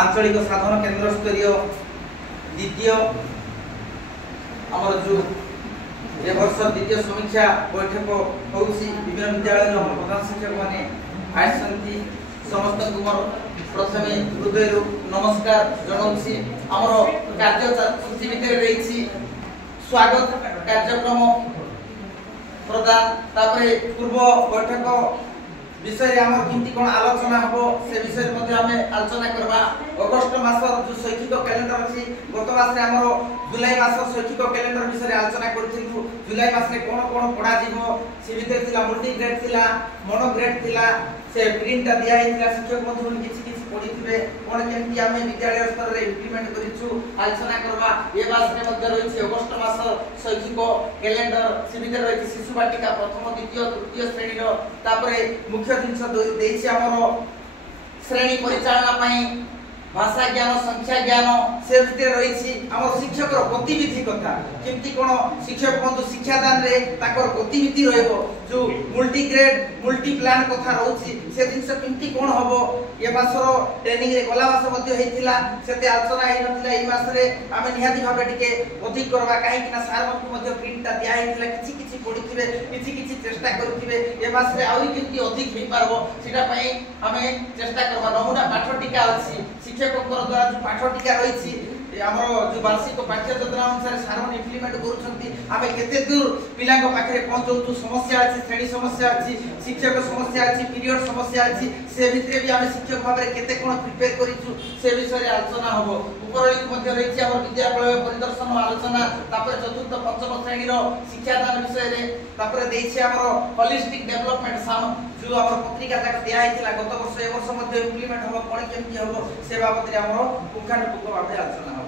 आंचलिक साधन केन्द्र स्तरीय द्वितीय आमर जो ए वर्ष द्वितीय समीक्षा बैठक होउसी विभिन्न विद्यालय प्रधान शिक्षक माने आइसंती समस्त कुमार प्रथमे हृदय नमस्कार जनाउसी आमर कार्यसूची भितर रही स्वागत कार्यक्रम प्रदान तापरे पूर्व बैठक विषय आम किंती कोन आलोचना हबो से विषय मध्ये हमें आलोचना करबा। अगस्त मास जो शैक्षिक कैलेंडर अछि गत मास हमरो जुलाई मास शैक्षिक कैलेंडर विषय आलोचना करथिलु। जुलाई मास रे कोन कोन पढा जीवो से भितर थिला मल्टी ग्रेड थिला मोनो ग्रेड थिला से प्रिंट दिया हिला शिक्षक मध्ये किछि किछि पढिथिबे कोन केमति हमें विद्यालय स्तर रे इम्प्लीमेंट करिछु आलोचना करबा। ए मास रे मध्ये रहिछि अगस्त मास शैक्षिक कैलेंडर से भितर रहिछि शिशु बाटिका प्रथम द्वितीय तृतीय श्रेणी रो तापरे मुख्य जिनस देछि हमरो श्रेणी परिचालना पई भाषा ज्ञान संख्या ज्ञान से भितर रहिछि हमर शिक्षक रो गतिविधि कथा केमति कोन शिक्षक बंधु शिक्षादान रे ताकर गतिविधि रहबो जो मल्टी ग्रेड मल्टी प्लान कथा रहउछि से जिनस केमति कोन हबो। ए मासरो ट्रेनिंग रे गला मास मध्ये हेतिला सेते आलोचना हे नथिला। ए मास रे आमे निहाती भाबे टिके अधिक करबा काहे कि ना सार मध्ये मध्ये प्रिंटटा दिया हेतिला किछि किछि पढिथिबे किछि किछि चेष्टा करूथिबे। ए मास रे आउरी केमति अधिक हे पारबो सेटा पई आमे चेष्टा करबा। नमुना पाठ टिका अछि शिक्षककर द्वारा जो पाठ टिका रही आमर जो वार्षिक पाठ्य योजना अनुसार सार इम्प्लीमेंट करूछंती आमे केते दूर पिलांक पाखरे पहुंचौतु समस्या अछि श्रेणी समस्या अछि शिक्षक समस्या अछि पीरियड समस्या अछि से भितरे भी आमे शिक्षक भाबरे केते कोन प्रिपेयर करिछु से विषय रे आलोचना हबो। उपरलिक मध्ये रहिछि हमर विद्यालय परिदर्शन आलोचना तापर चतुर्थ पंचम श्रेणी रो शिक्षादान विषय रे तापर देछि हमर होलिस्टिक डेवलपमेंट साम जो हमर पत्रिका जाक दिया हितला गत वर्ष ए वर्ष मध्ये इम्प्लीमेंट हबो कोन केमति हबो से बाबत रे हमर पुंखानुपुंख भाबे आलोचना हबो।